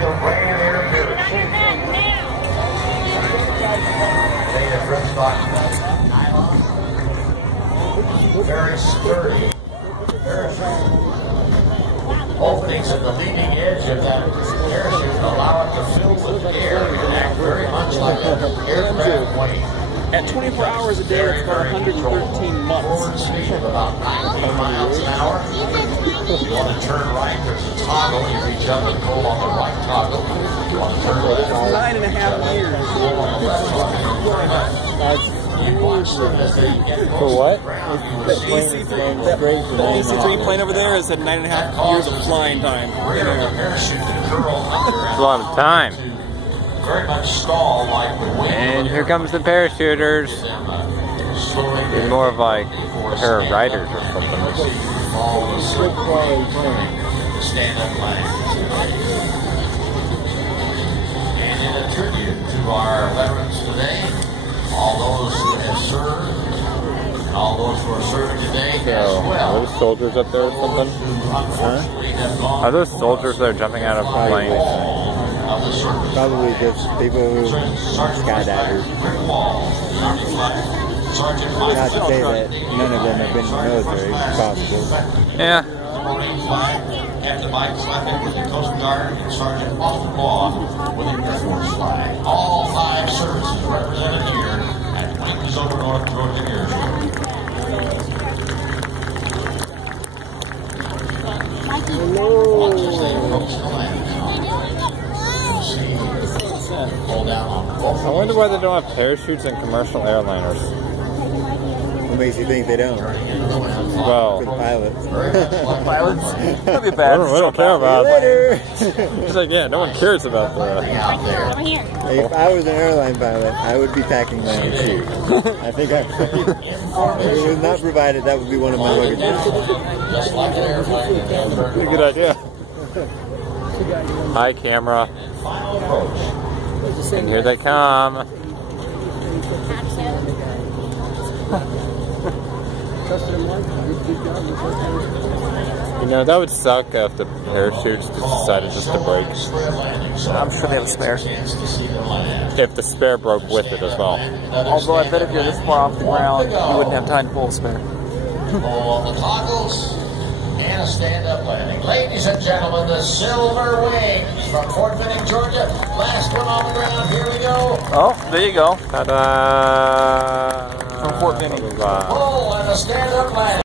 the brand air parachute. Made of Ripstop nylon. Very sturdy parachute. Openings at the leading edge of that parachute allow it to fill with air and act very much like an aircraft wing. At 24 hours a day, it's about 113 months. Forward speed of about 19 miles an hour. If you want to turn right, there's a toggle. You reach up and pull on the right toggle. If you want to turn left, 9.5 years. pull on the left toggle. You watch them as they get close For what? to the ground. You will The see DC-3 plane over there has had 9.5 years of flying time. rear of the parachute to curl under. That's a lot of time. Very much stall like the wind. And here comes the parachuters. It's more of like a pair of riders or something. Stand-up flag. And in a tribute to our veterans today, all those who have served, and all those who are serving today as So, well. are those soldiers up there or something? Unfortunately, have gone Are those soldiers that are jumping out of planes? of the service. Probably just people who skydivers. Not to say that none of them have been in the military, it's possible. Yeah. Marine flag, Captain Mike Slavic with the Coast Guard, and Sergeant Austin Law with the Air Force flag. All 5 services represented here at Wings Over North Georgia Airfield. Once as they approach the landing zone, you'll see pull down on both. I wonder why they don't have parachutes in commercial airliners. What makes you think they don't? Well, For the pilots. Pilots? That'd be we don't care about it. Later! It's like, yeah, no one cares about the... Out there. If I was an airline pilot, I would be packing my own shoes. I think if it was not provided, that would be one of my luggage. Just like an airplane. Pretty good idea. Hi, camera. Final approach. And here they come. You know, that would suck if the parachutes decided just to break. I'm sure they have a spare. If the spare broke with it as well. Although I bet if you're this far off the ground, you wouldn't have time to pull a spare. Pull on the toggles and a stand-up landing. Ladies and gentlemen, the Silver Wings from Fort Benning, Georgia. Last one on the ground. Here we go. Oh, there you go. Ta-da! From Fort Benning. Bye. Pull and a stand-up landing.